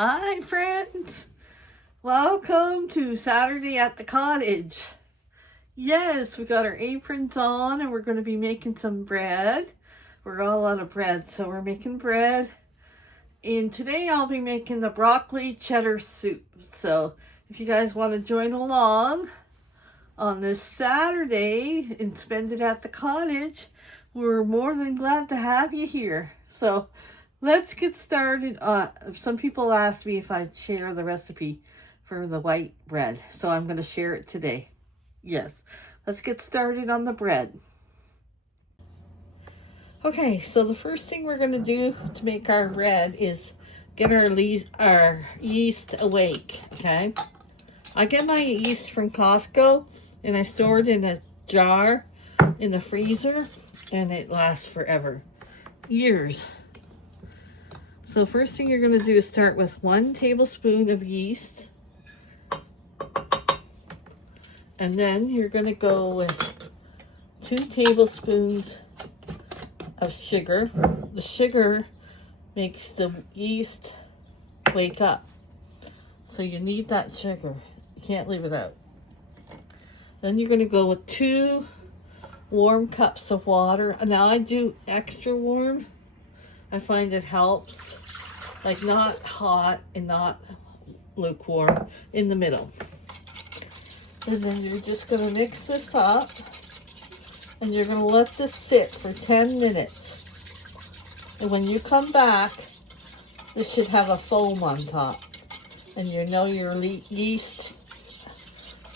Hi friends, welcome to Saturday at the cottage. Yes, we got our aprons on and we're going to be making some bread. We're all out of bread, so we're making bread. And today I'll be making the broccoli cheddar soup. So if you guys want to join along on this Saturday and spend it at the cottage, we're more than glad to have you here. So let's get started. Some people asked me if I'd share the recipe for the white bread, so I'm going to share it today. Yes, let's get started on the bread. Okay, so the first thing we're going to do to make our bread is get our yeast awake, okay? I get my yeast from Costco, and I store it in a jar in the freezer, and it lasts forever. Years. So first thing you're going to do is start with 1 tablespoon of yeast. And then you're going to go with 2 tablespoons of sugar. The sugar makes the yeast wake up. So you need that sugar. You can't leave it out. Then you're going to go with 2 warm cups of water. Now I do extra warm. I find it helps. Like not hot and not lukewarm, in the middle. And then you're just going to mix this up. And you're going to let this sit for 10 minutes. And when you come back, this should have a foam on top. And you know your yeast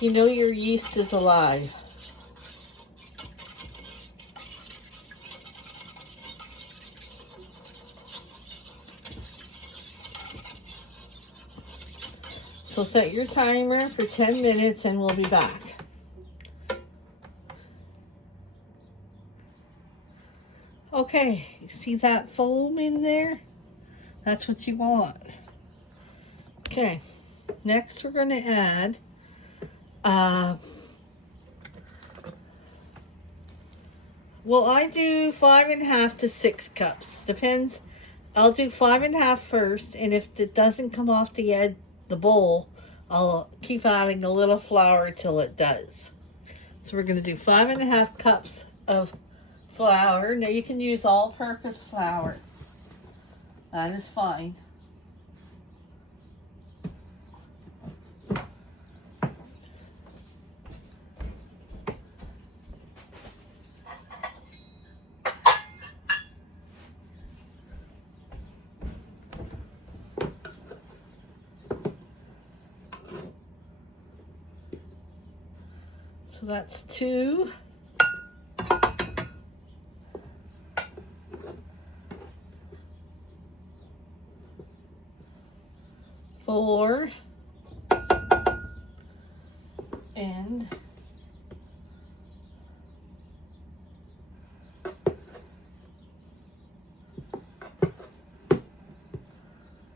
is alive. So set your timer for 10 minutes and we'll be back. Okay, see that foam in there? That's what you want. Okay, next we're going to add well, I do 5.5 to 6 cups. Depends. I'll do 5.5 first, and if it doesn't come off the bowl, I'll keep adding a little flour till it does. So we're going to do 5.5 cups of flour. Now you can use all-purpose flour. That is fine. So that's 2. 4. And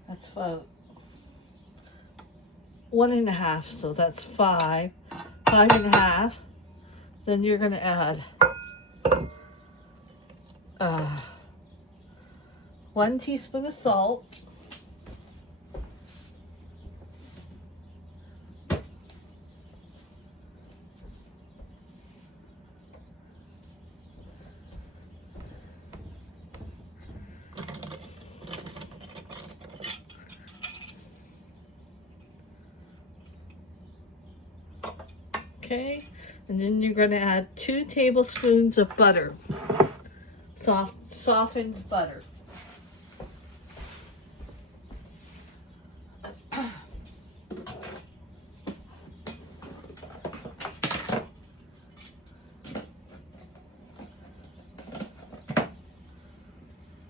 that's about 1.5, so that's 5. 5.5. Then you're going to add 1 teaspoon of salt. Okay, and then you're going to add 2 tablespoons of butter, softened butter.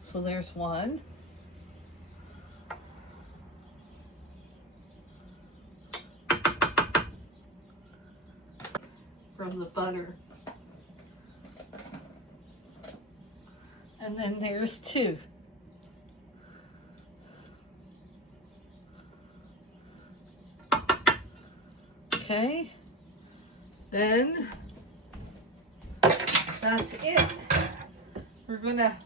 So there's 1. From the butter. And then there's 2. Okay. Then that's it. We're gonna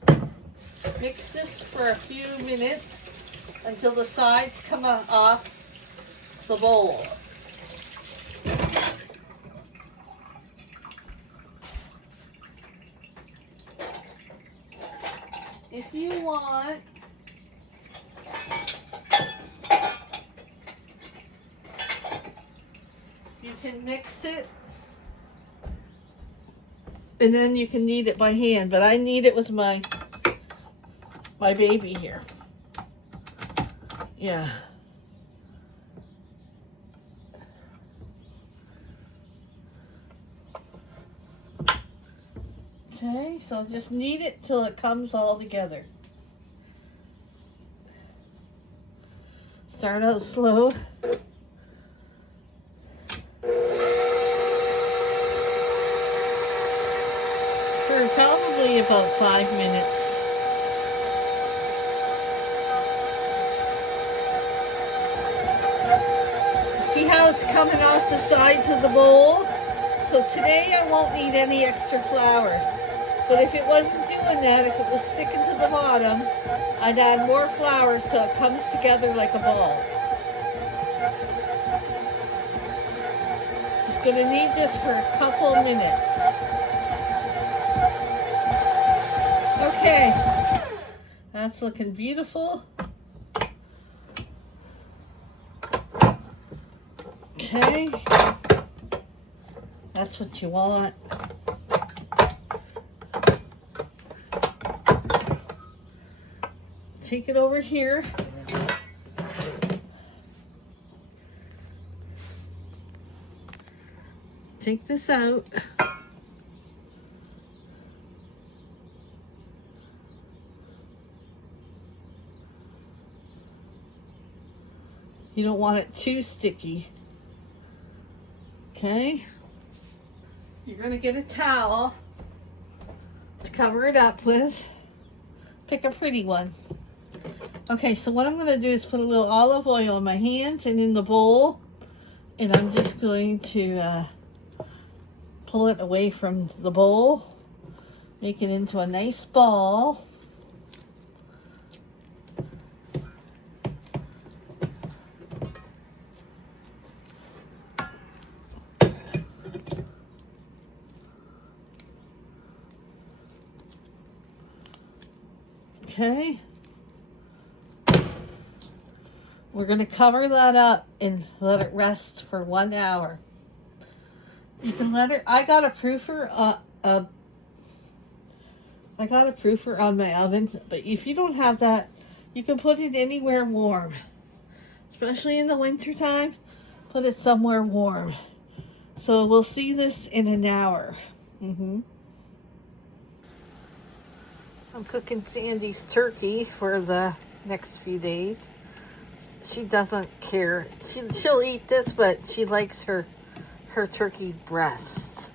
mix this for a few minutes until the sides come off the bowl. If you want, you can mix it, and then you can knead it by hand, but I knead it with my baby here. Yeah. Okay, so just knead it till it comes all together. Start out slow. For probably about 5 minutes. See how it's coming off the sides of the bowl? So today I won't need any extra flour. But if it wasn't doing that, if it was sticking to the bottom, I'd add more flour till it comes together like a ball. Just gonna knead this for a couple minutes. Okay, that's looking beautiful. Okay, that's what you want. Take it over here. Take this out. You don't want it too sticky. Okay. You're going to get a towel to cover it up with. Pick a pretty one. Okay, so what I'm going to do is put a little olive oil in my hands and in the bowl. And I'm just going to pull it away from the bowl. Make it into a nice ball. Okay. We're going to cover that up and let it rest for 1 hour. You can let it, I got a proofer on my oven, but if you don't have that, you can put it anywhere warm. Especially in the winter time, put it somewhere warm. So we'll see this in an hour. I'm cooking Sandy's turkey for the next few days. She doesn't care. She'll eat this, but she likes her turkey breast.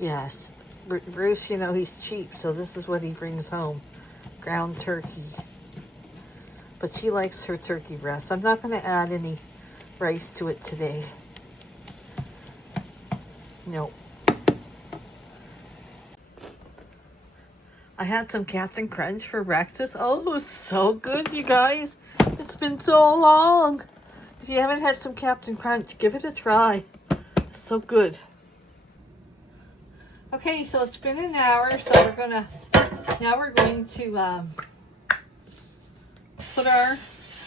Yes, Bruce, you know, he's cheap, so this is what he brings home. Ground turkey. But she likes her turkey breast. I'm not going to add any rice to it today. Nope. I had some Captain Crunch for breakfast. Oh, it was so good, you guys. It's been so long. If you haven't had some Captain Crunch, give it a try. It's so good. Okay, so it's been an hour, so we're going to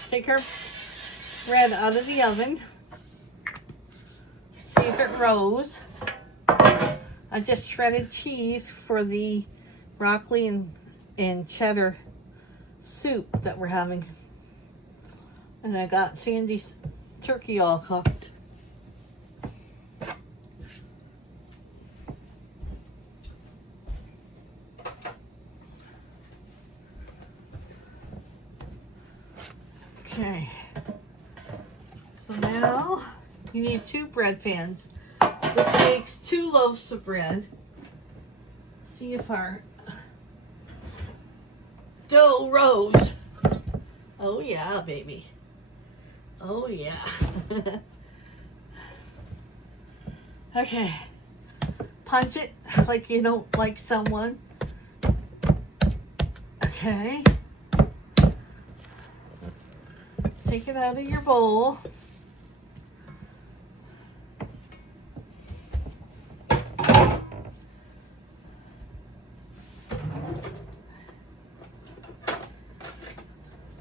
take our bread out of the oven. See if it rose. I just shredded cheese for the broccoli and cheddar soup that we're having. And I got Sandy's turkey all cooked. Okay. So now you need 2 bread pans. This makes 2 loaves of bread. See if our dough rose. Oh yeah, baby. Oh yeah. Okay. Punch it like you don't like someone. take it out of your bowl.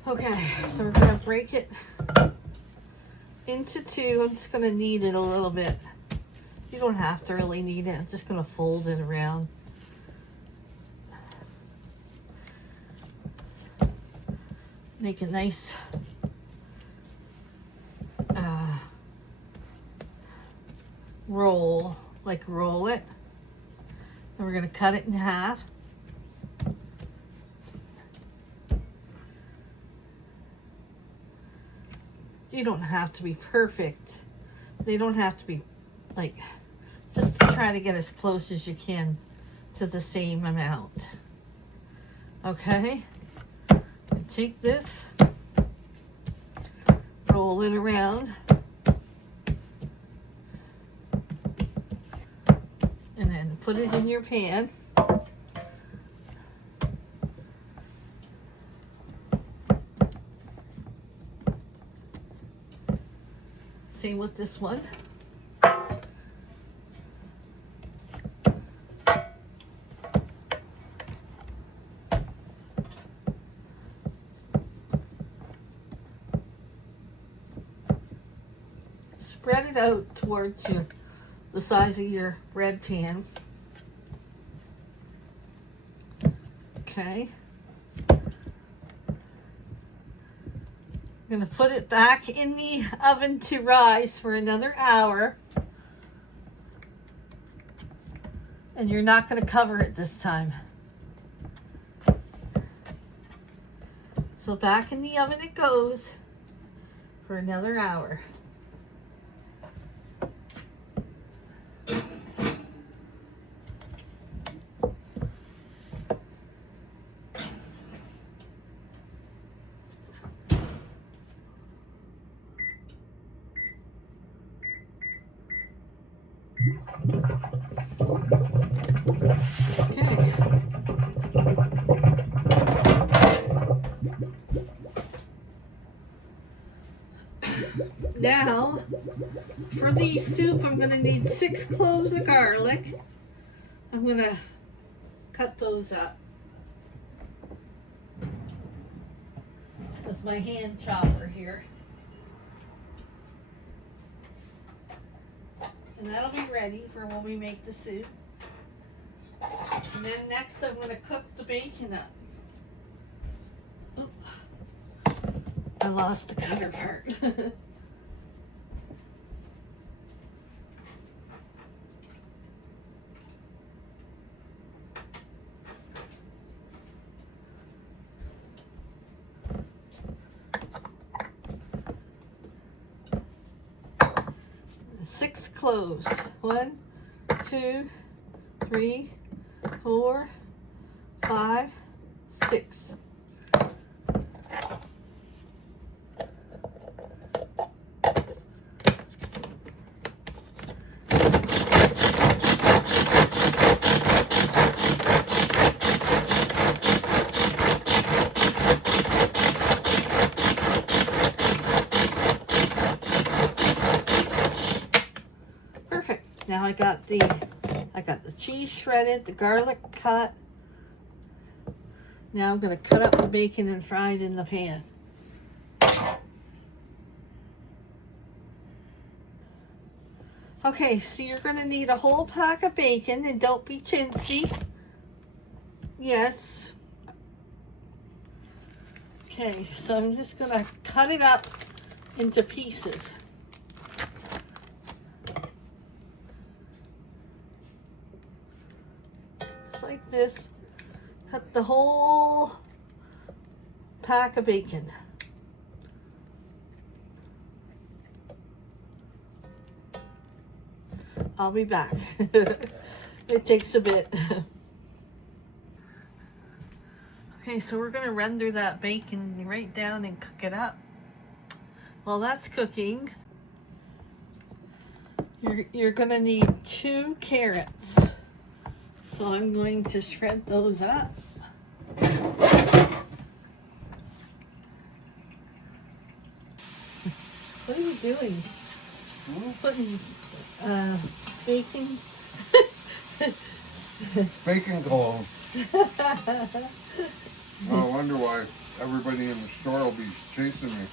Okay, so we're gonna break it into two. I'm just gonna knead it a little bit. You don't have to really knead it. I'm just gonna fold it around. Make a nice roll, like roll it. And we're gonna cut it in half. You don't have to be perfect. They don't have to be like, just try to get as close as you can to the same amount. Okay? And take this, roll it around, and then put it in your pan. Same with this one. Spread it out towards the size of your bread pan. Okay. I'm going to put it back in the oven to rise for another hour. And you're not going to cover it this time. So back in the oven it goes for another hour. Okay. Now, for the soup, I'm going to need 6 cloves of garlic. I'm going to cut those up with my hand chopper here. And that'll be ready for when we make the soup. And then next I'm going to cook the bacon up. Oh, I lost the cutter part. Six cloves. 1, 2, 3, 4, 5, 6. Now I got the cheese shredded, the garlic cut. Now I'm going to cut up the bacon and fry it in the pan. Okay, so you're going to need a whole pack of bacon, and don't be chintzy. Yes. Okay, so I'm just going to cut it up into pieces. Like this. Cut the whole pack of bacon. I'll be back. It takes a bit. Okay, so we're going to render that bacon right down and cook it up. While that's cooking, you're going to need 2 carrots. So I'm going to shred those up. What are you doing? Putting baking? Bacon cologne. I wonder why everybody in the store will be chasing me.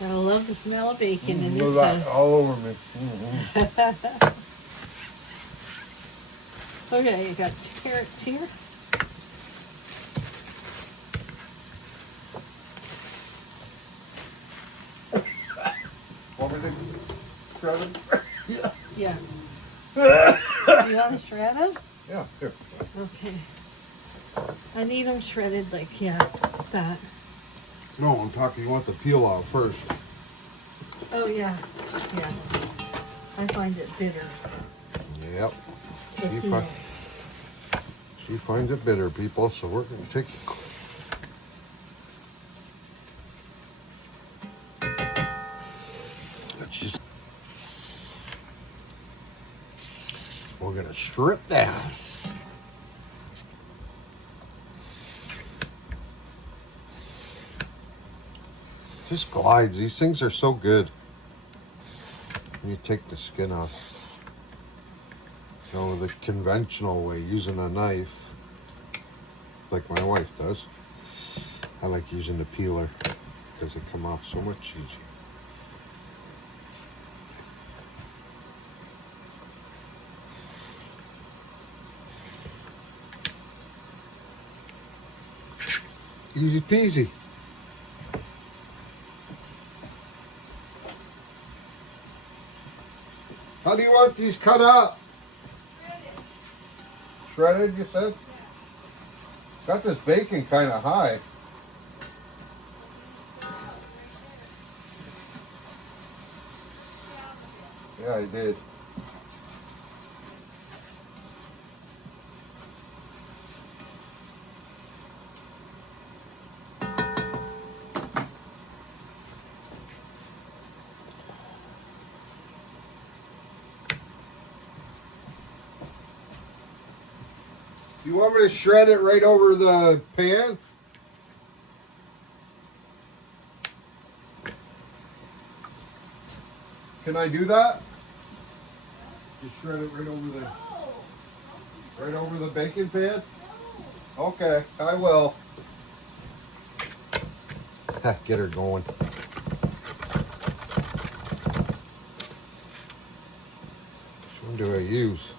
I love the smell of bacon in Look this. at that, all over me. Okay, you got 2 carrots here. Want me to shred them? Yeah. You want to shred them? Yeah, here. Okay. I need them shredded like, that. No, I'm talking, you want the peel off first. Oh, yeah. Yeah. I find it bitter. Yep. The peel. She finds it bitter, people, so we're going to take... We're going to strip down. Just glides. These things are so good. When you take the skin off. You know, the conventional way, using a knife, like my wife does. I like using the peeler because they come off so much easier. Easy peasy. How do you want these cut up? Shredded, you said? Got this bacon kind of high. Yeah, I did. You want me to shred it right over the pan? Can I do that? Just shred it right over the bacon pan? Okay, I will. Get her going. Which one do I use?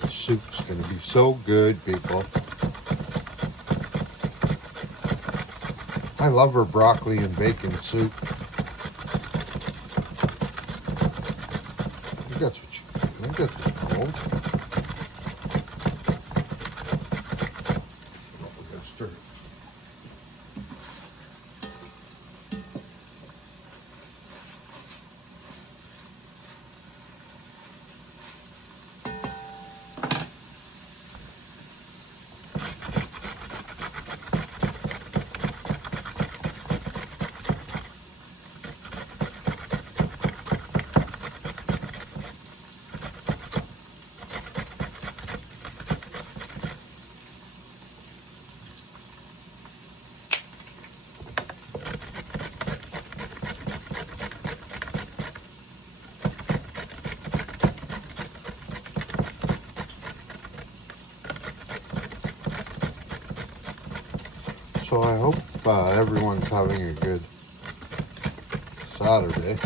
The soup's going to be so good, people. I love her broccoli and bacon soup. I think that's what it's called. We're going to stir it. So I hope everyone's having a good Saturday.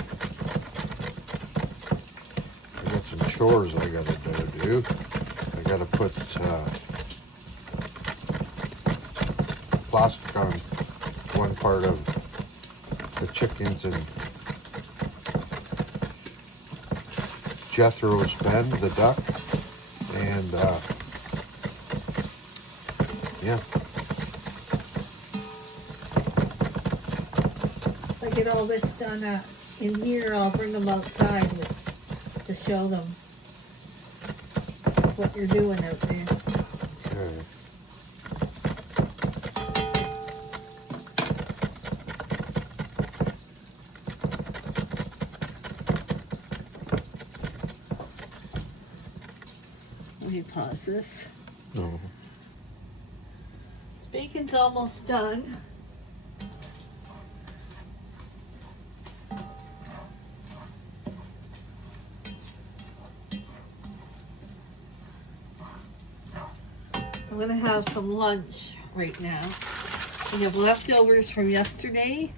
I got some chores I gotta do. I gotta put plastic on one part of the chickens and Jethro's pen, the duck, and yeah. If I get all this done in here, I'll bring them outside to show them what you're doing out there. Okay. Let me pause this. No. Bacon's almost done. I'm gonna have some lunch right now. We have leftovers from yesterday.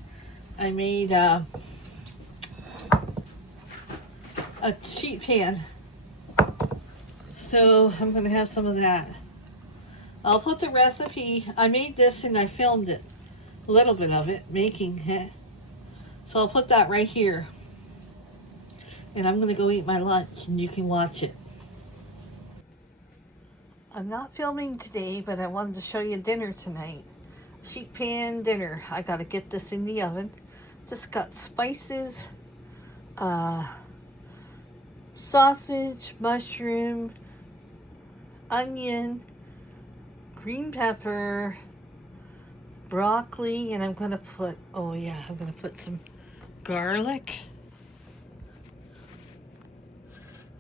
I made a sheet pan. So I'm gonna have some of that. I'll put the recipe. I made this and I filmed it. A little bit of it, making it. So I'll put that right here. And I'm gonna go eat my lunch and you can watch it. I'm not filming today, but I wanted to show you dinner tonight. Sheet pan dinner. I gotta get this in the oven. Just got spices, sausage, mushroom, onion, green pepper, broccoli, and I'm gonna put, I'm gonna put some garlic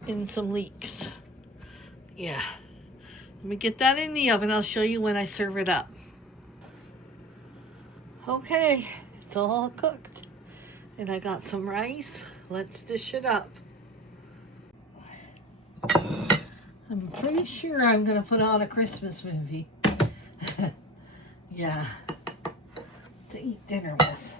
and some leeks. Yeah. Let me get that in the oven. I'll show you when I serve it up. Okay, it's all cooked. And I got some rice. Let's dish it up. I'm pretty sure I'm gonna put on a Christmas movie. Yeah, to eat dinner with.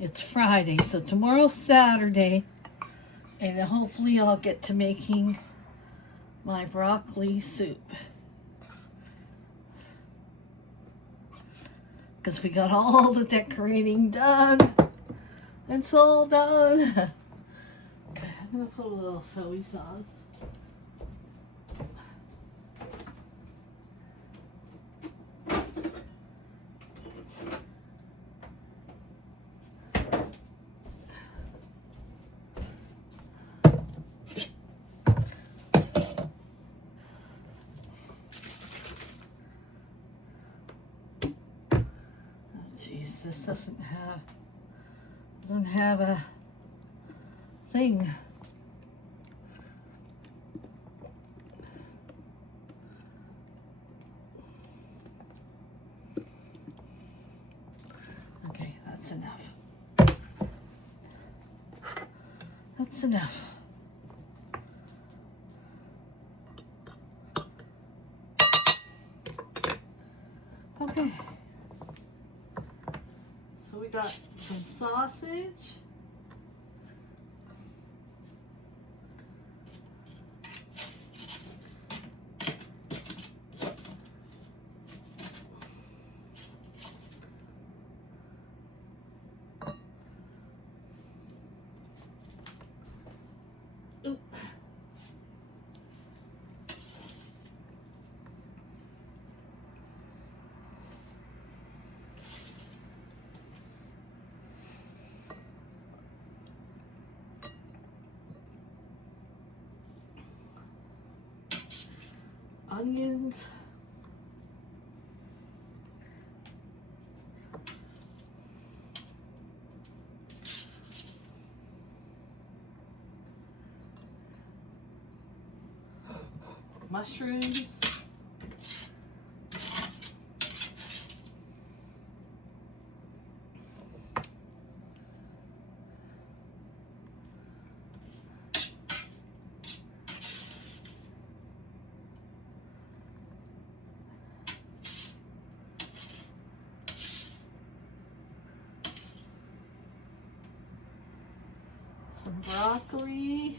It's Friday, so tomorrow's Saturday, and hopefully I'll get to making my broccoli soup. Because we got all the decorating done. It's all done. Okay, I'm going to put a little soy sauce. Jeez, this doesn't have a thing. Okay, that's enough. That's enough. Okay. So we got some sausage. Ooh. Onions. mushrooms. Some broccoli.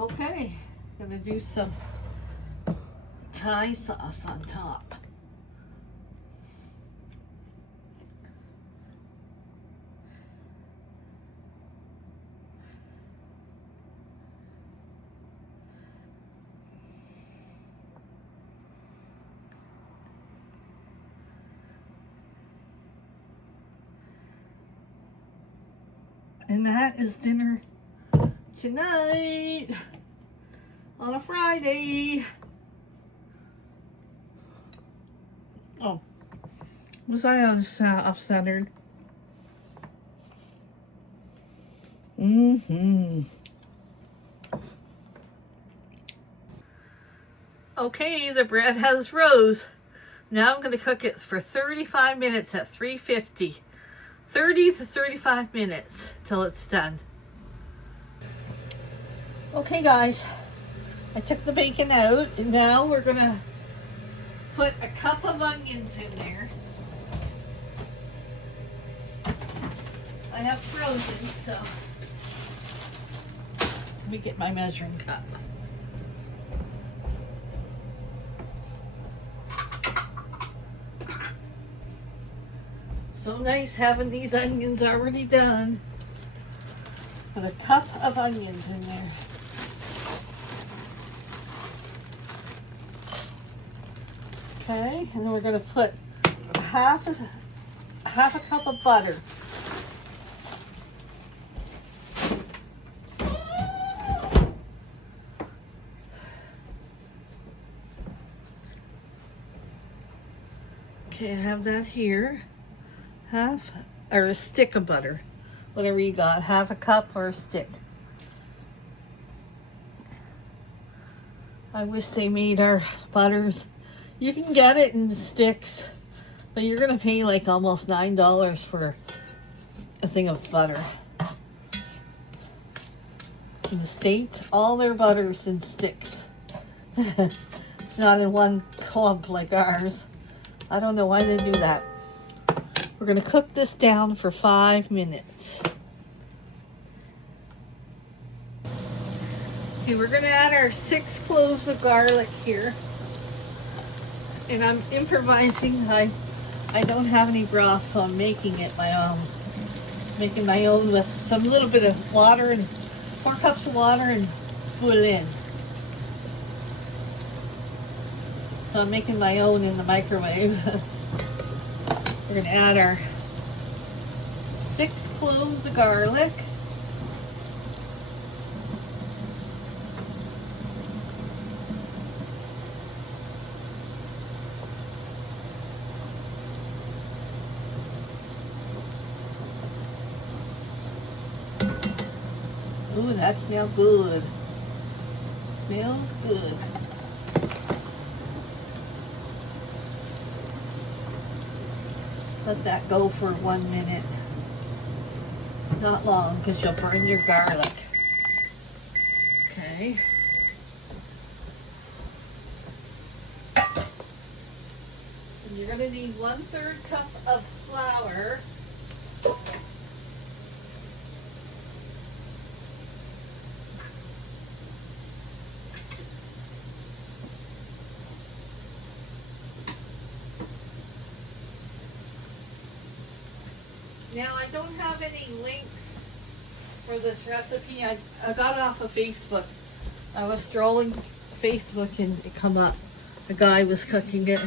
Okay, gonna do some Thai sauce on top. And that is dinner tonight on a Friday. Oh, was I off-centered? Okay, the bread has rose. Now I'm going to cook it for 35 minutes at 350. 30 to 35 minutes till it's done. Okay guys, I took the bacon out and now we're going to put a cup of onions in there. I have frozen, so let me get my measuring cup. So nice having these onions already done. Put a cup of onions in there. Okay, and then we're going to put half a cup of butter. Okay, I have that here. Half, or a stick of butter, whatever you got, half a cup or a stick. I wish they made our butters. You can get it in sticks, but you're gonna pay like almost $9 for a thing of butter. In the States, all their butter's in sticks. It's not in one clump like ours. I don't know why they do that. We're going to cook this down for 5 minutes. Okay, we're going to add our 6 cloves of garlic here. And I'm improvising. I don't have any broth, so I'm making it my own. Making my own with some little bit of water and 4 cups of water and bouillon. So I'm making my own in the microwave. We're going to add our 6 cloves of garlic. Ooh, that smells good. Smells good. Let that go for 1 minute. Not long, because you'll burn your garlic. Okay. And you're going to need 1/3 cup of flour. Now, I don't have any links for this recipe. I got off of Facebook. I was strolling Facebook and it come up. A guy was cooking it.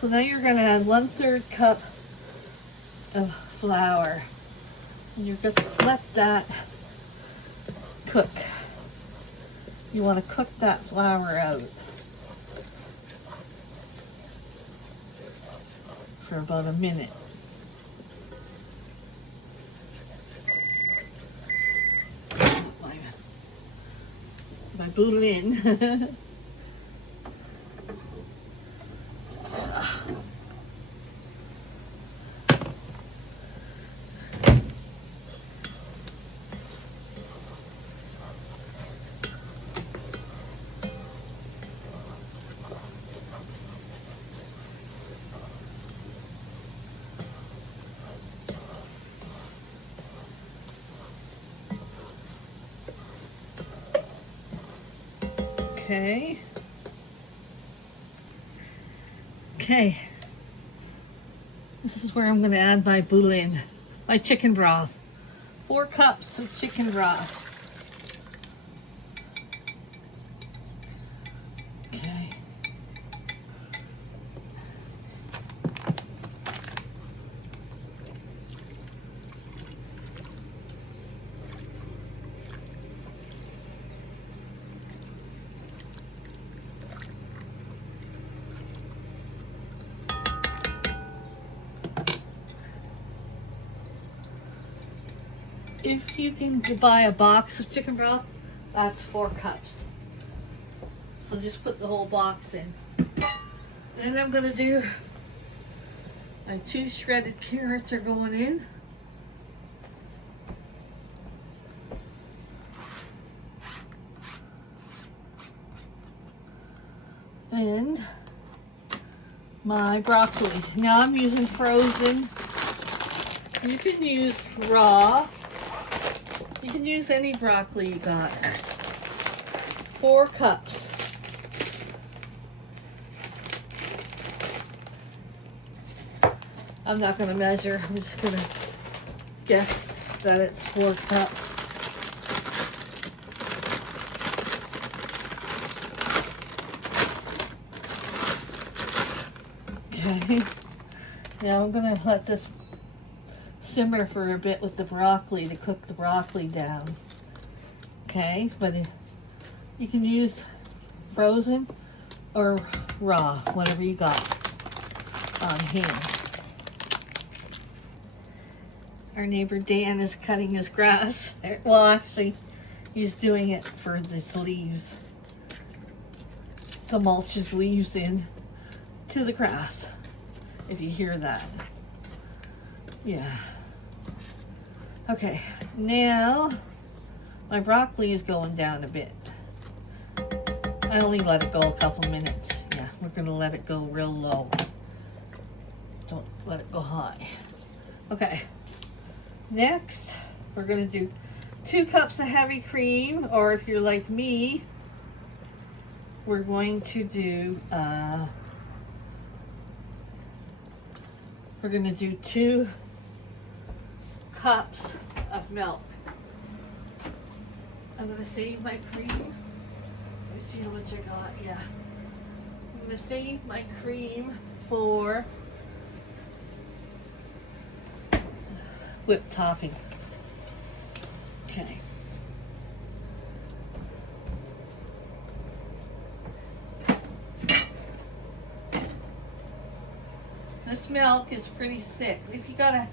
So now you're going to add 1/3 cup of flour. And you're going to let that cook. You want to cook that flour out. for about a minute. My boulin. Okay. Okay. This is where I'm going to add my boulin, my chicken broth. 4 cups of chicken broth. Okay. If you can buy a box of chicken broth, that's 4 cups. So just put the whole box in. Then I'm gonna do my 2 shredded carrots are going in. And my broccoli. Now I'm using frozen. You can use raw. You can use any broccoli you got. 4 cups. I'm not going to measure. I'm just going to guess that it's 4 cups. Okay. Now I'm going to let this simmer for a bit with the broccoli to cook the broccoli down. Okay, but you can use frozen or raw, whatever you got on hand. Our neighbor Dan is cutting his grass. Well, actually, he's doing it for his leaves, to mulch his leaves in to the grass. If you hear that. Yeah. Okay, now my broccoli is going down a bit. I only let it go a couple minutes. Yeah, we're gonna let it go real low. Don't let it go high. Okay, next we're gonna do 2 cups of heavy cream, or if you're like me, we're going to do, we're gonna do 2 cups of milk. I'm gonna save my cream. Let me see how much I got. Yeah. I'm gonna save my cream for whipped topping. Okay. This milk is pretty thick. If you got a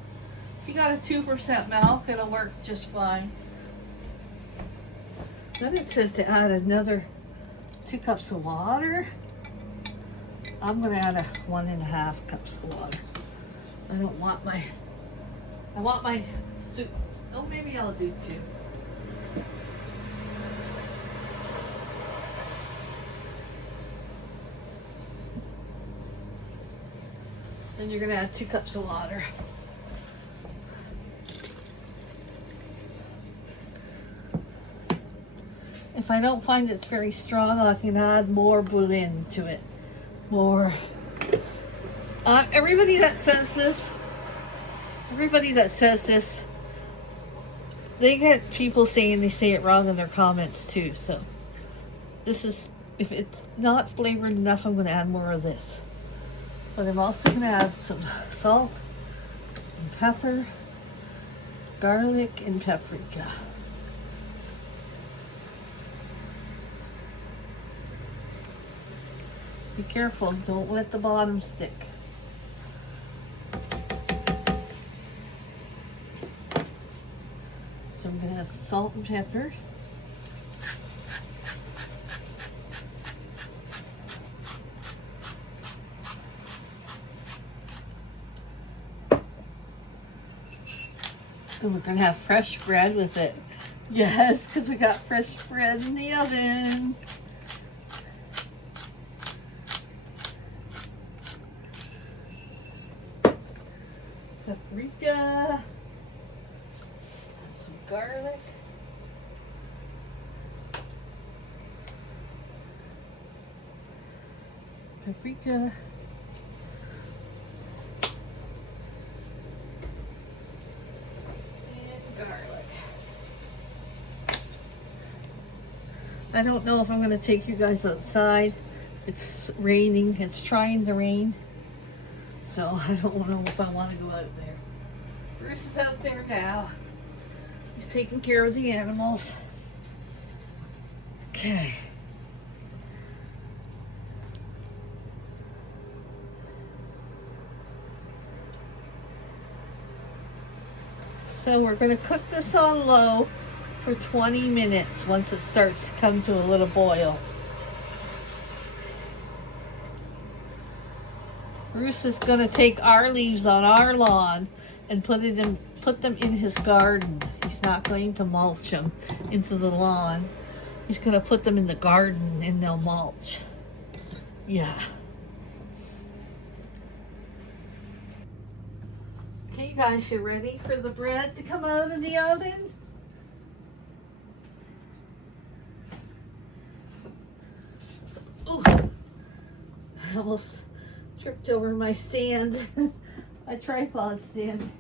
2% milk, it'll work just fine. Then it says to add another 2 cups of water. I'm gonna add 1.5 cups of water. I want my soup. Oh, maybe I'll do 2. Then you're gonna add 2 cups of water. If I don't find it's very strong, I can add more boulin to it. More. Everybody that says this, they get people saying they say it wrong in their comments too. So this is, if it's not flavored enough, I'm going to add more of this. But I'm also going to add some salt and pepper, garlic, and paprika. Be careful, don't let the bottom stick. salt and pepper. And we're going to have fresh bread with it. Yes, because we got fresh bread in the oven. Paprika. Some garlic. Paprika. Garlic. I don't know if I'm going to take you guys outside. It's raining. It's trying to rain. So I don't know if I want to go out there. Bruce is out there now. He's taking care of the animals. Okay. So we're going to cook this on low for 20 minutes once it starts to come to a little boil. Bruce is going to take our leaves on our lawn and put them in his garden. He's not going to mulch them into the lawn. He's going to put them in the garden and they'll mulch. Yeah. Okay, you guys, you ready for the bread to come out of the oven? Ooh, I almost tripped over my stand, my tripod stand.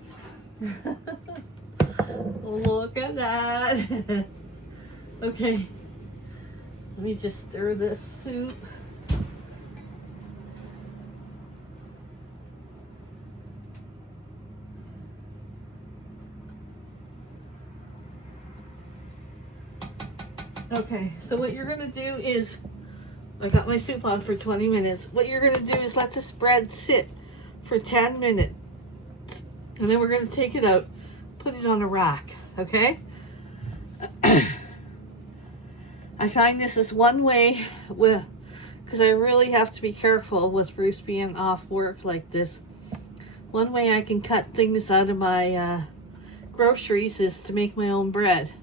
Look at that. Okay, let me just stir this soup. Okay, so what you're gonna do is, I got my soup on for 20 minutes. What you're gonna do is let this bread sit for 10 minutes. And then we're gonna take it out, put it on a rack, okay? I find this is one way with, because I really have to be careful with Bruce being off work like this. One way I can cut things out of my groceries is to make my own bread.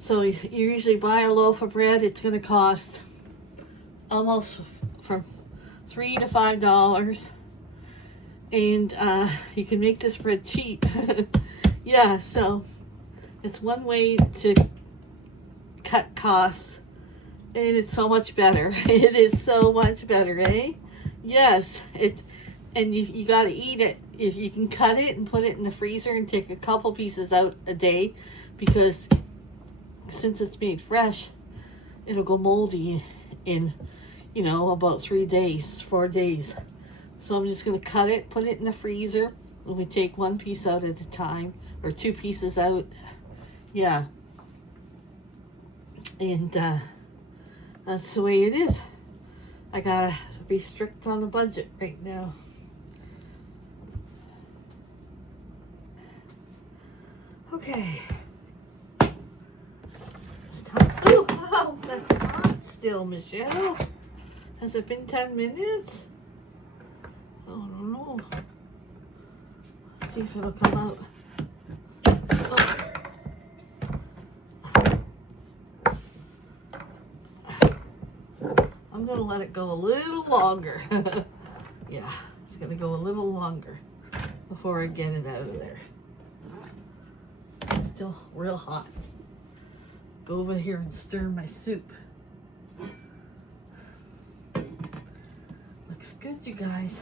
So you usually buy a loaf of bread, it's going to cost almost from $3 to $5. And you can make this bread cheap. Yeah, so it's one way to cut costs. And it's so much better. It is so much better, eh? Yes, and you got to eat it. If you can cut it and put it in the freezer and take a couple pieces out a day, because since it's made fresh, it'll go moldy in, about 3 days, 4 days. So I'm just going to cut it, put it in the freezer, and we take one piece out at a time, or 2 pieces out. Yeah. And that's the way it is. I gotta be strict on the budget right now. Okay. Oh, wow, that's hot still, Michelle. Has it been 10 minutes? I don't know. Let's see if it'll come out. Oh. I'm going to let it go a little longer. Yeah, it's going to go a little longer before I get it out of there. It's still real hot. Go over here and stir my soup. Looks good, you guys.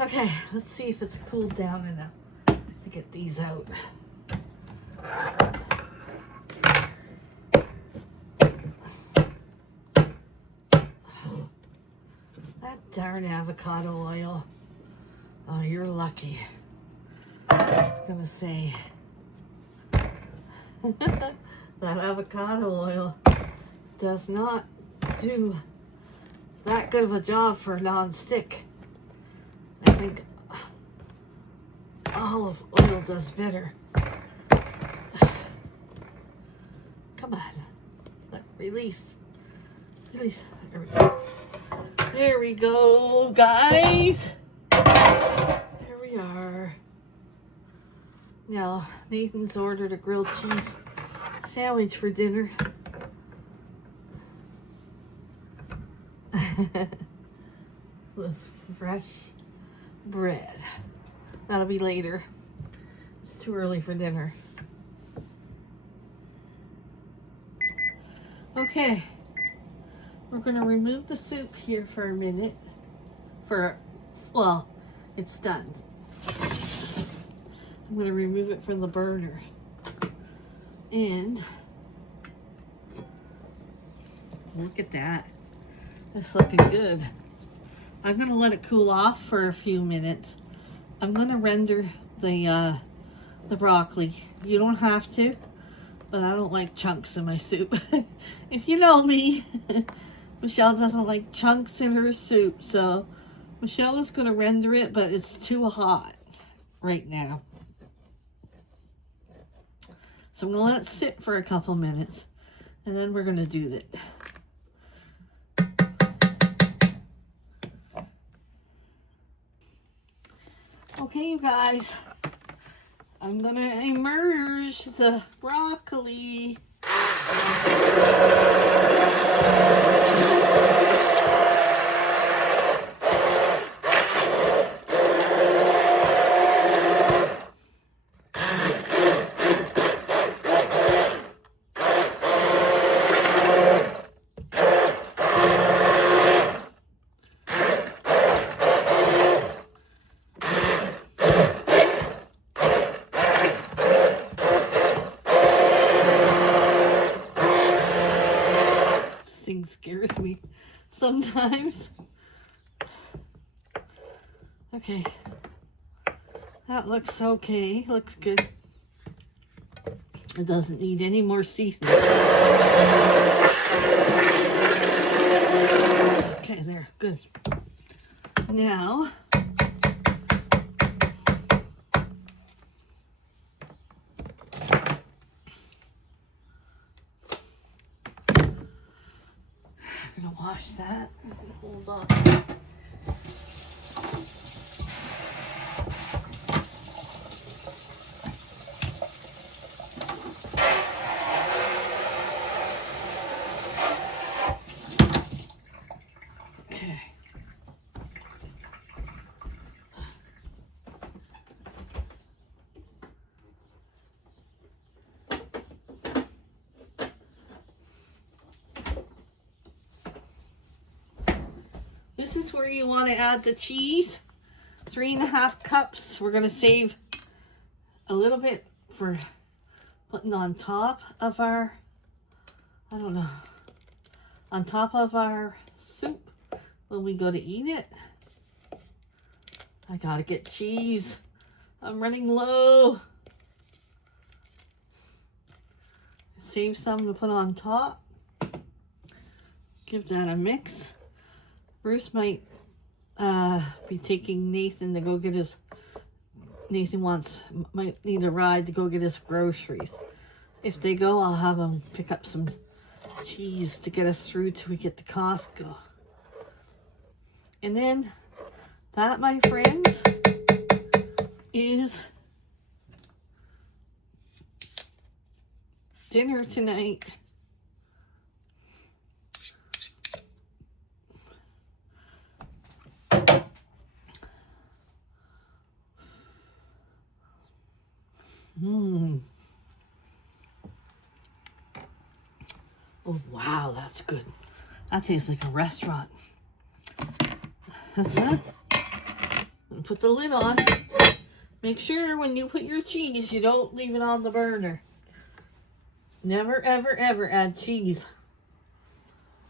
Okay, let's see if it's cooled down enough to get these out. That Darn avocado oil. Oh, you're lucky. I was gonna say that avocado oil does not do that good of a job for non-stick. I think olive oil does better. Come on. Release. Release. There we go. There we go, guys. Here we are. Now, Nathan's ordered a grilled cheese sandwich for dinner. With fresh bread. That'll be later. It's too early for dinner. Okay. We're going to remove the soup here for a minute. Well, it's done. I'm going to remove it from the burner. And look at that. That's looking good. I'm going to let it cool off for a few minutes. I'm going to render the broccoli. You don't have to, but I don't like chunks in my soup. If you know me, Michelle doesn't like chunks in her soup, so Michelle is going to render it, but it's too hot right now. So I'm going to let it sit for a couple minutes, and then we're going to do that. Okay, you guys, I'm going to immerse the broccoli. Scares me sometimes. Okay, that looks okay. Looks good. It doesn't need any more seasoning. Okay, there, good. Now I'm gonna wash that. Hold on. Okay. This is where you want to add the cheese. 3.5 cups. We're going to save a little bit for putting on top of our, on top of our soup when we go to eat it. I got to get cheese. I'm running low. Save some to put on top. Give that a mix. Bruce might be taking Nathan to go get his, might need a ride to go get his groceries. If they go, I'll have him pick up some cheese to get us through till we get to Costco. And then that, my friends, is dinner tonight. Oh, wow, that's good. That tastes like a restaurant. And put the lid on. Make sure when you put your cheese, you don't leave it on the burner. Never, ever, ever add cheese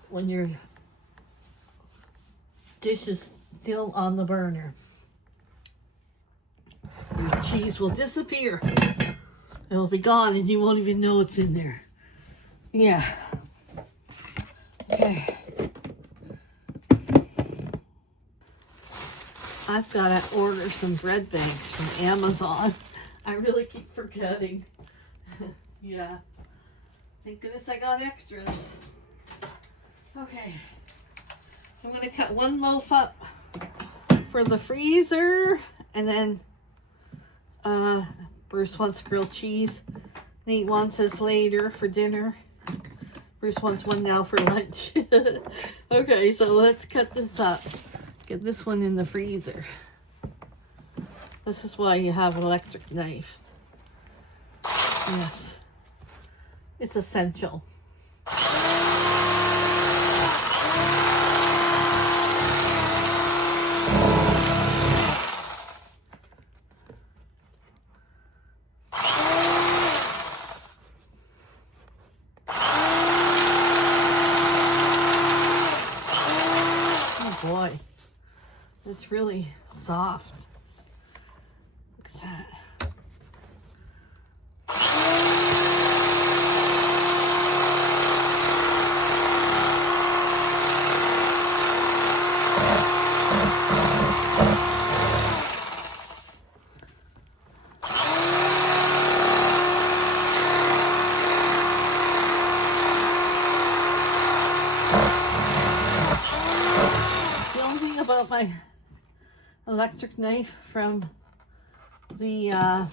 when you're dish is still on the burner. Your cheese will disappear. It will be gone and you won't even know it's in there. Yeah. Okay. I've got to order some bread bags from Amazon. I really keep forgetting. Yeah. Thank goodness I got extras. Okay. I'm going to cut one loaf up for the freezer. And then Bruce wants grilled cheese. Nate wants this later for dinner. Bruce wants one now for lunch. Okay, so let's cut this up. Get this one in the freezer. This is why you have an electric knife. Yes. It's essential. Oh boy. It's really soft. Look at that. The only thing about my electric knife from the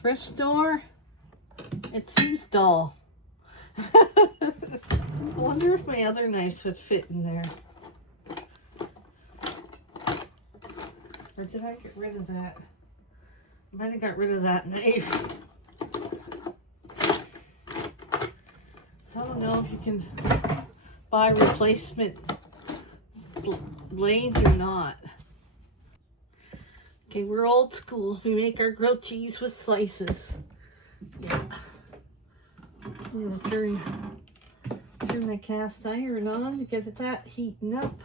thrift store, it seems dull. I wonder if my other knives would fit in there. Or did I get rid of that? I might have got rid of that knife. I don't know if you can buy replacement blades or not. Okay, we're old school. We make our grilled cheese with slices. Yeah. I'm gonna turn my cast iron on to get that heating up.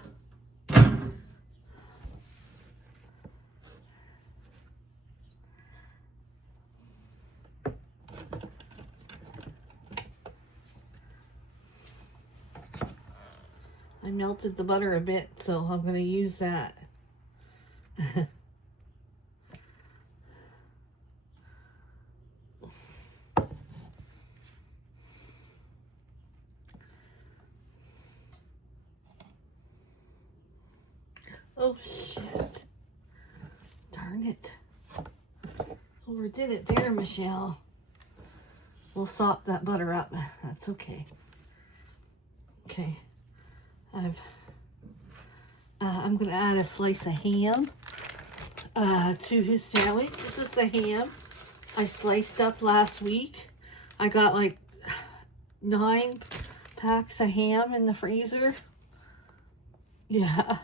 I melted the butter a bit, so I'm going to use that. Oh, shit. Darn it. Overdid it there, Michelle. We'll sop that butter up. That's okay. Okay. I'm going to add a slice of ham to his sandwich. This is the ham I sliced up last week. I got like 9 packs of ham in the freezer. Yeah.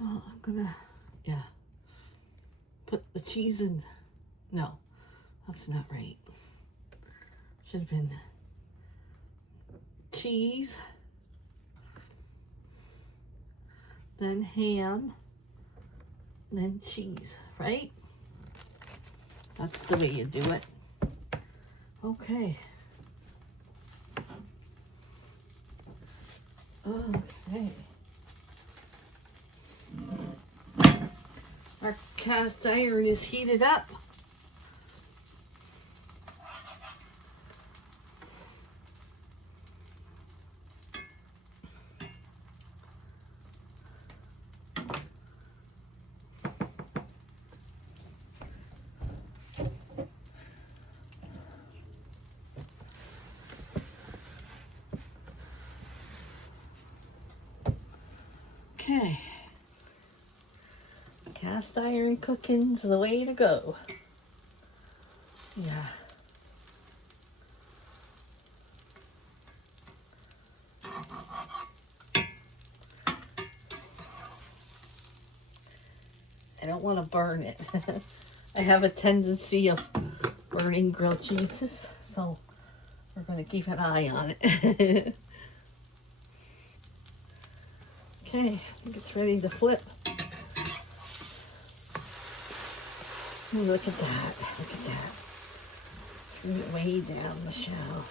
Well, I'm gonna, put the cheese in. No, that's not right. Should have been cheese, then ham, then cheese, right? That's the way you do it. Okay. Okay. Our cast iron is heated up. Cast iron cooking's the way to go. Yeah. I don't want to burn it. I have a tendency of burning grilled cheeses, so we're going to keep an eye on it. Okay, I think it's ready to flip. Look at that. Look at that. Bring it way down, Michelle.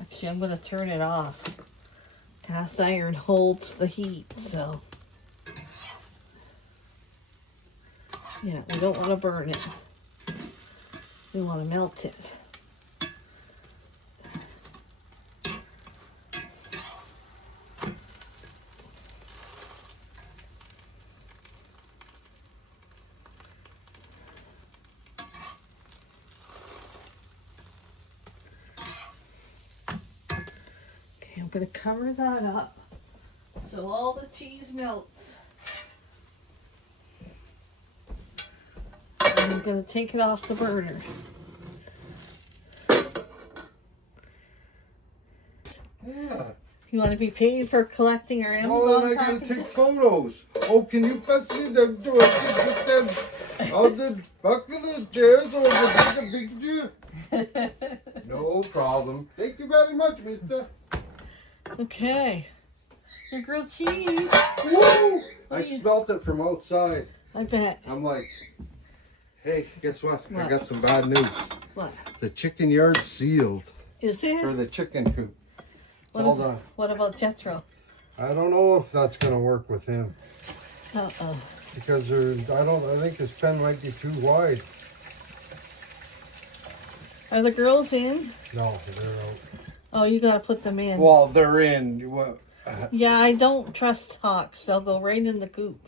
Actually, I'm going to turn it off. Cast iron holds the heat, so. Yeah, we don't want to burn it. We want to melt it. Okay, I'm going to cover that up so all the cheese melts. And I'm going to take it off the burner. Yeah. You want to be paid for collecting our Amazon Oh, and I gotta packages? take photos. Oh, can you pass me them to get them out the back of the chairs or the big chair? No problem. Thank you very much, mister. Okay. Your grilled cheese. Woo! I smelt it from outside. I bet. I'm like, hey, guess what? I What? got some bad news. What? The chicken yard's sealed Is for it? the chicken coop. What, Hold on. what about Jethro? I don't know if that's gonna work with him Uh-oh. because I think his pen might be too wide. Are the girls in? No, they're out. Oh, you got to put them in. Well, they're in. Well, Yeah, I don't trust hawks. They'll go right in the coop.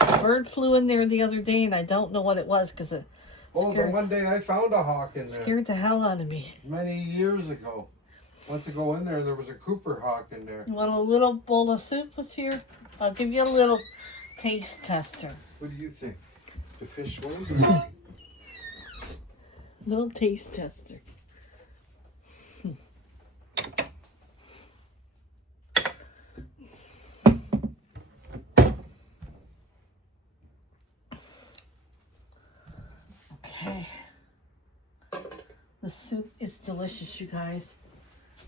A bird flew in there the other day, and I don't know what it was because it the one day I found a hawk in there scared the hell out of me. many years ago. Went to go in there, and there was a Cooper hawk in there. You want a little bowl of soup with your? I'll give you a little taste tester. What do you think? The fish swim? Little taste tester. Okay. The soup is delicious, you guys.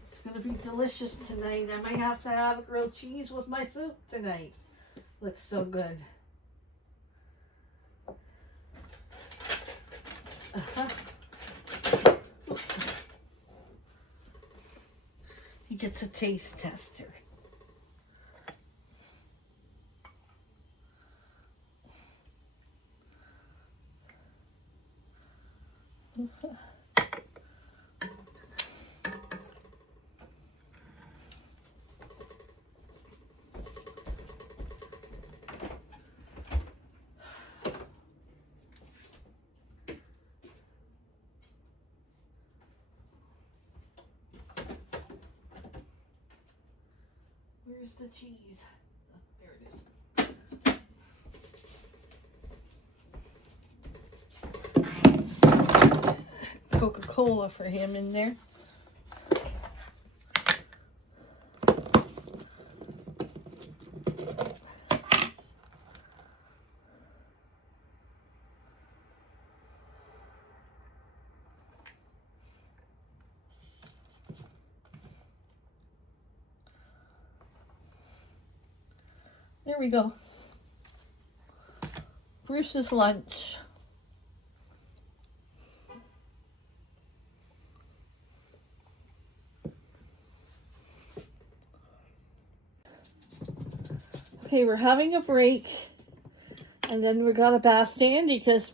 It's gonna be delicious tonight. I might have to have grilled cheese with my soup tonight. Looks so good. He gets a taste tester. Where's the cheese? Oh, there it is. Coca-Cola for him in there. There we go. Bruce's lunch. Okay, we're having a break. And then we gotta bath Sandy because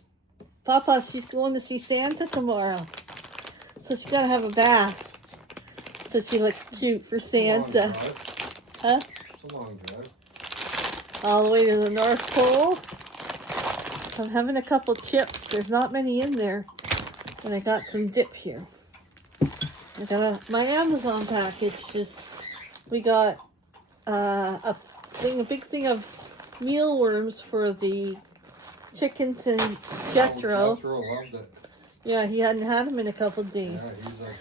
Papa, she's going to see Santa tomorrow. So she gotta have a bath. So she looks cute for Santa. Huh? It's a long drive. All the way to the North Pole. I'm having a couple chips. There's not many in there. And I got some dip here. I got my Amazon package. We got a big thing of mealworms for the chickens and Jethro. Jethro loved it. Yeah, he hadn't had them in a couple of days. Yeah, he's like,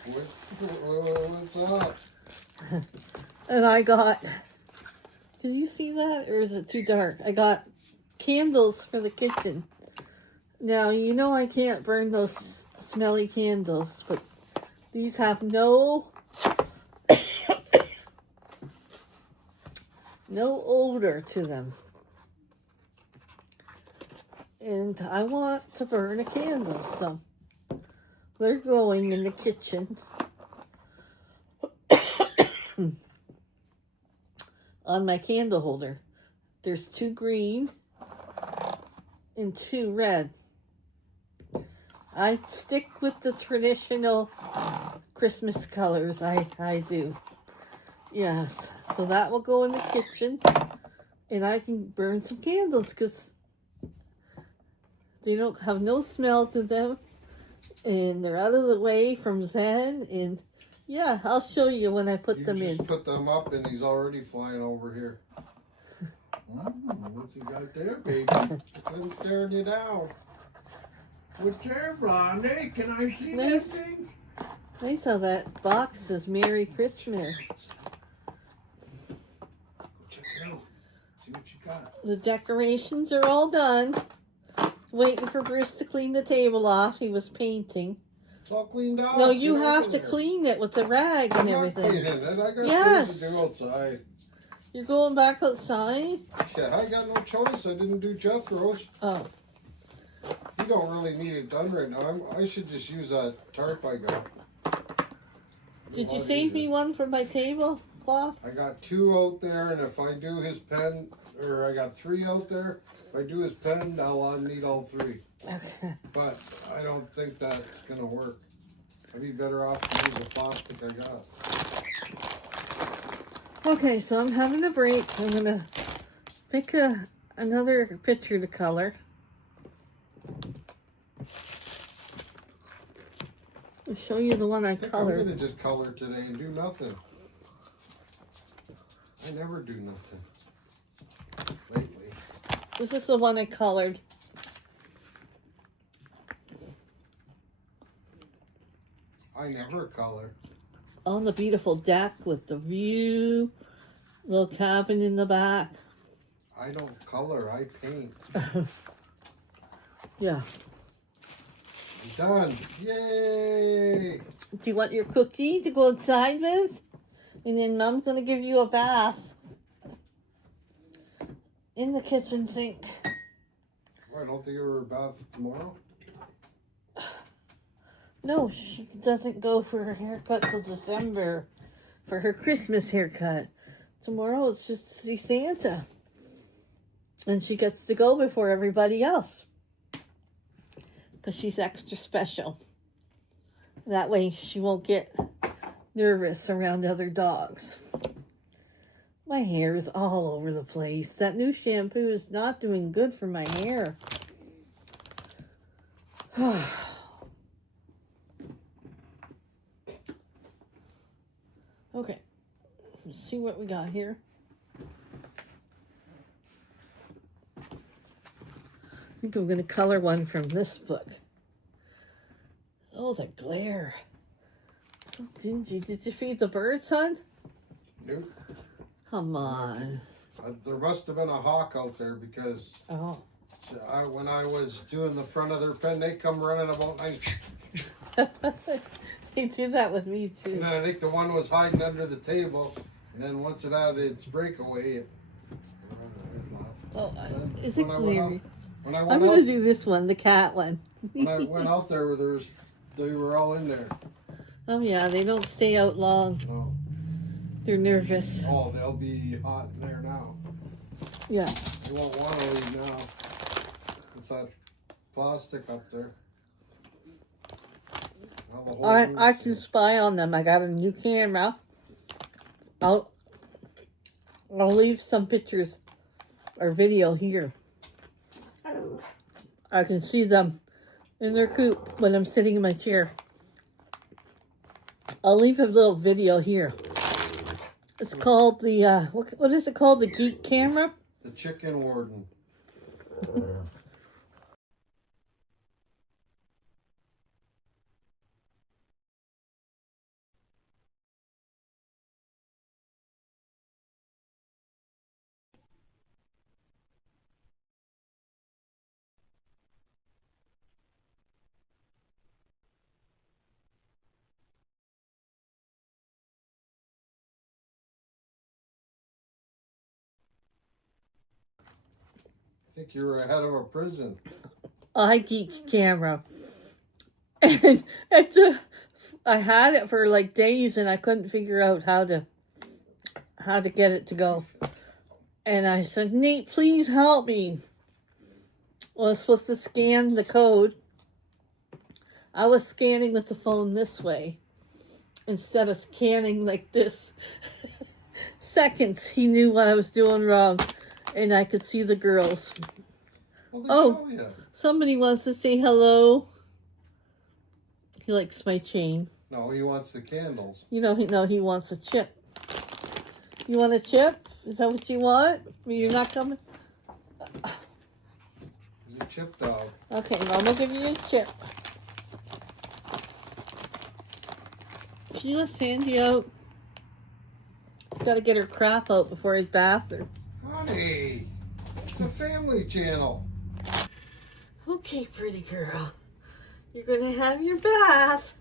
what's up? And I got, did you see that? Or is it too dark? I got candles for the kitchen. Now, you know I can't burn those smelly candles, but these have no odor to them. And I want to burn a candle, so they're going in the kitchen. On my candle holder. There's 2 green and 2 red. I stick with the traditional Christmas colors. I do. Yes. So that will go in the kitchen. And I can burn some candles because they don't have no smell to them. And they're out of the way from Zen. And yeah, I'll show you when I put them in. You just put them up and he's already flying over here. What you got there, baby? I'm staring you down. What's there, Blondie? Can I see that thing? Nice how that box says Merry Christmas. Check it out. See what you got. The decorations are all done. Waiting for Bruce to clean the table off. He was painting. It's all cleaned out. No, you have to clean it with the rag and everything. I got things to do outside. You're going back outside? Yeah, I got no choice. I didn't do Jethro's. Oh. You don't really need it done right now. I should just use that tarp I got. Did you save me one for my tablecloth? I got 2 out there, and if I do his pen, or I got 3 out there. If I do his pen, I'll need all 3. Okay. But I don't think that's gonna work. I'd be better off to use the plastic I got. Okay, so I'm having a break. I'm gonna pick another picture to color. I'll show you the one I colored. I'm gonna just color today and do nothing. I never do nothing lately. This is the one I colored. I never color. On the beautiful deck with the view, little cabin in the back. I don't color, I paint. Yeah. I'm done. Yay! Do you want your cookie to go outside with? And then Mom's going to give you a bath in the kitchen sink. Why, don't they give her a bath tomorrow? No, she doesn't go for her haircut till December for her Christmas haircut. Tomorrow it's just to see Santa. And she gets to go before everybody else. Because she's extra special. That way she won't get nervous around other dogs. My hair is all over the place. That new shampoo is not doing good for my hair. Okay, let's see what we got here. I think I'm going to color one from this book. Oh, the glare. So dingy. Did you feed the birds, hon? Nope. Come on. There must have been a hawk out there because when I was doing the front of their pen, they come running about They do that with me too. And then I think the one was hiding under the table, and then once it had its breakaway, Is it glary? I'm going to do this one, the cat one. When I went out there, they were all in there. Oh yeah, they don't stay out long. Oh. They're nervous. Oh, they'll be hot in there now. Yeah. They won't want to leave now with that plastic up there. I can spy on them. I got a new camera. I'll leave some pictures or video here. I can see them in their coop when I'm sitting in my chair. I'll leave a little video here. It's called the, what is it called? The Geek Camera? The chicken warden. I think you're ahead of a prison. Geek Camera. And I had it for like days and I couldn't figure out how to get it to go. And I said, Nate, please help me. Well, I was supposed to scan the code. I was scanning with the phone this way instead of scanning like this. Seconds, he knew what I was doing wrong, and I could see the girls. Well, oh, somebody wants to say hello. He likes my chain. No, he wants the candles. You know, he wants a chip. You want a chip? Is that what you want? You're not coming? He's a chip dog. Okay, Mom will give you a chip. She let Sandy out. Gotta get her crap out before I bath her. Honey, it's a family channel. Okay, pretty girl. You're gonna have your bath.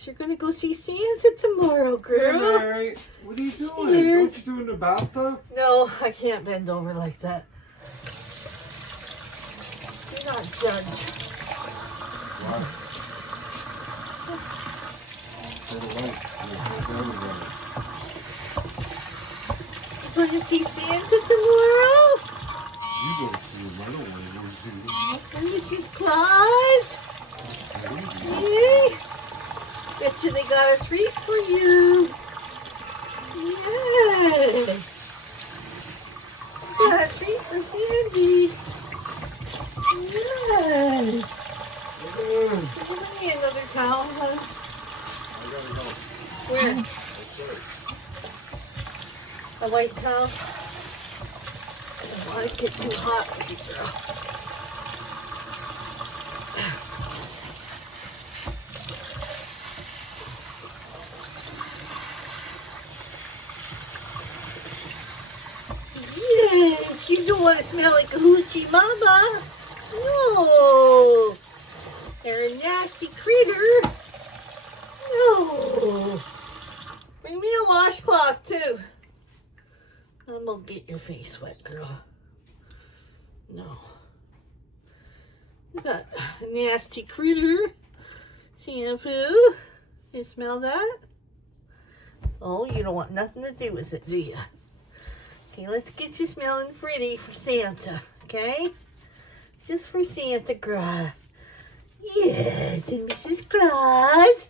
You're gonna go see Santa tomorrow, girl. Hey, Mary, what are you doing? Yes. Don't you do in the bathtub? No, I can't bend over like that. You're not judged. What? You're gonna see Santa tomorrow? You go see him. I don't want to go see him. Gonna see Claus? Yay! Bet you they got a treat for you. Yay! Got a treat for Sandy. Yay! Give me another towel, huh? I gotta go. Where? A white towel? I don't want to get too hot for you, girl. Yes, you don't want to smell like a hoochie mama. No. They're a nasty critter. No. Bring me a washcloth too. I'm gonna get your face wet, girl. No. You got a nasty critter. Shampoo. You smell that? Oh, you don't want nothing to do with it, do you? Okay, let's get you smelling pretty for Santa, okay? Just for Santa, girl. Yes, and Mrs. Claus.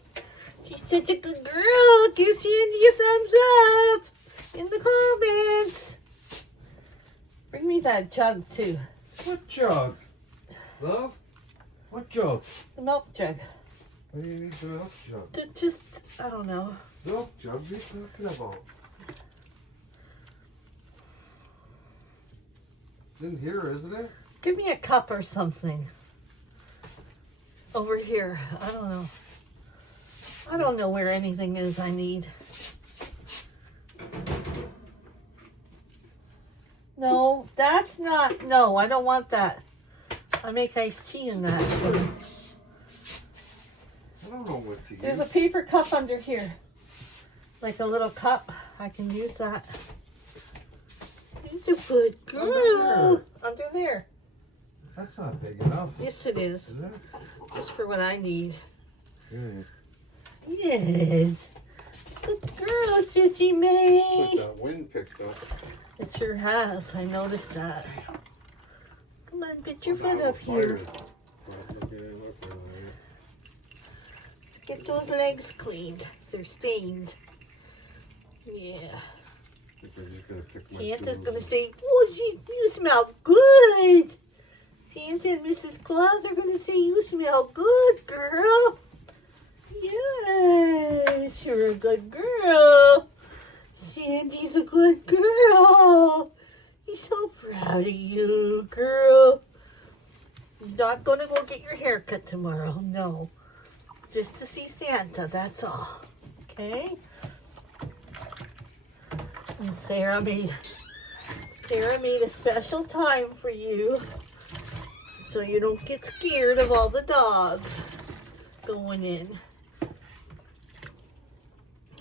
She's such a good girl. Give Sandy a thumbs up in the comments. Bring me that jug, too. What jug? Love? What jug? The milk jug. What do you need the milk jug? Just, I don't know. Milk jug? What are you talking about? It's in here, isn't it? Give me a cup or something. Over here. I don't know. I don't know where anything is I need. No, that's not. No, I don't want that. I make iced tea in that. I don't know what to use. There's a paper cup under here. Like a little cup. I can use that. You're a good girl. Under there. That's not big enough. Yes, it is. Is it? Just for what I need. Good. Yes. Good girl, Sissy May. Look, that wind picked up. It sure has. I noticed that. Come on, put your foot up here. Get those legs cleaned. They're stained. Yeah. Santa's gonna say, "Oh, you smell good. Santa and Mrs. Claus are gonna say you smell good, girl. Yes, you're a good girl. Sandy's a good girl. He's so proud of you, girl. You're not gonna go get your hair cut tomorrow, no. Just to see Santa, that's all. Okay? And Sarah made a special time for you so you don't get scared of all the dogs going in.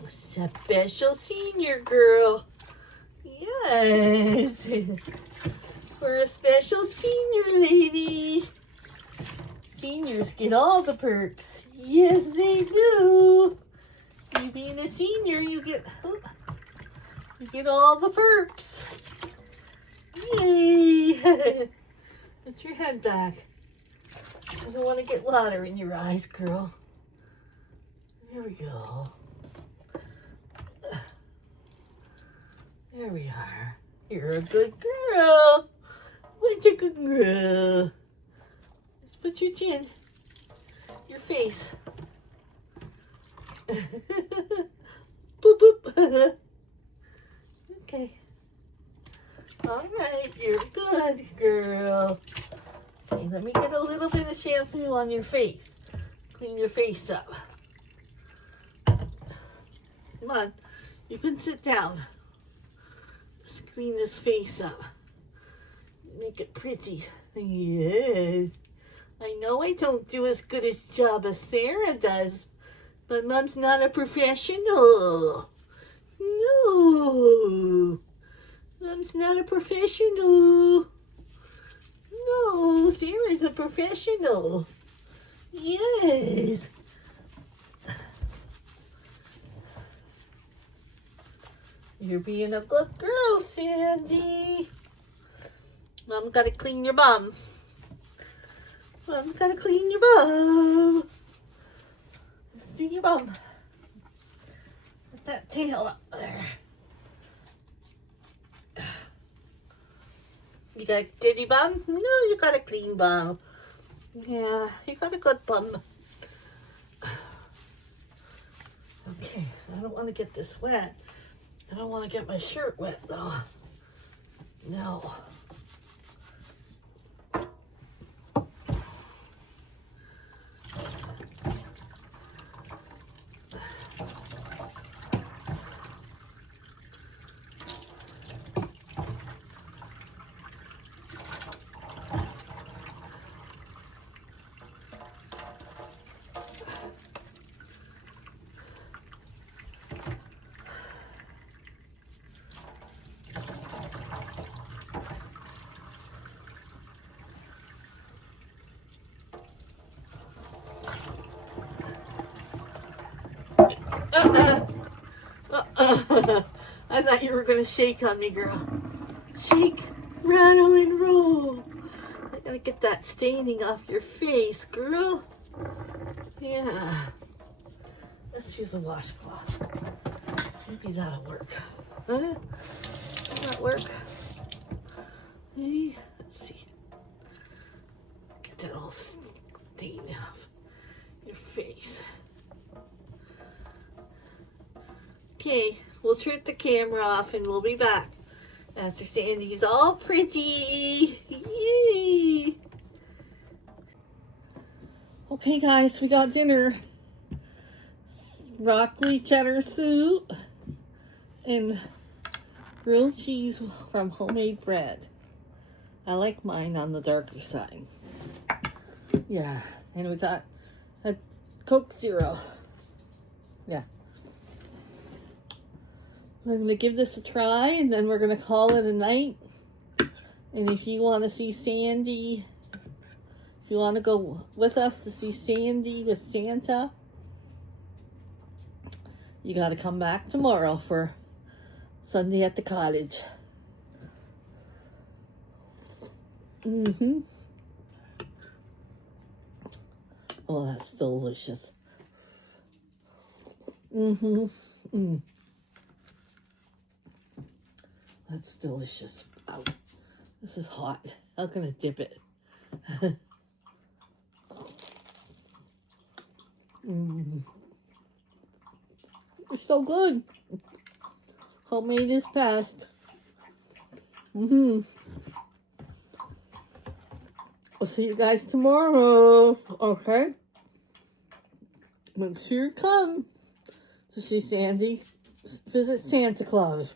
Special senior girl. Yes. We're a special senior lady. Seniors get all the perks. Yes, they do. You being a senior, you get all the perks. Yay. Put your head back. I don't want to get water in your eyes, girl. There we go. There we are. You're a good girl. What a good girl. Let's put your chin, your face. Boop, boop. Okay. All right, you're a good girl. Okay, let me get a little bit of shampoo on your face. Clean your face up. Come on, you can sit down. Let's clean this face up. Make it pretty. Yes. I know I don't do as good a job as Sarah does, but Mom's not a professional. No. Mom's not a professional. No, Sarah's a professional. Yes. You're being a good girl, Sandy. Mom gotta clean your bum. Mom gotta clean your bum. Let's do your bum. Put that tail up there. You got a dirty bum? No, you got a clean bum. Yeah, you got a good bum. Okay, so I don't want to get this wet. I don't want to get my shirt wet though. No. I thought you were going to shake on me, girl. Shake, rattle, and roll. I gotta get that staining off your face, girl. Yeah. Let's use a washcloth. Maybe that'll work. Huh? Will that work? Hey, let's see. Get that all stain off your face. Okay, we'll turn the camera off and we'll be back after Sandy's all pretty. Yay! Okay guys, we got dinner. Broccoli cheddar soup and grilled cheese from Homemade Bread. I like mine on the darker side. Yeah, and we got a Coke Zero. Yeah. I'm going to give this a try, and then we're going to call it a night. And if you want to see Sandy, if you want to go with us to see Sandy with Santa, you got to come back tomorrow for Sunday at the cottage. Oh, that's delicious. That's delicious. Ow. This is hot. I'm gonna dip it. It's so good. Homemade is best. I'll see you guys tomorrow. Okay? Make sure you come to see Sandy visit Santa Claus.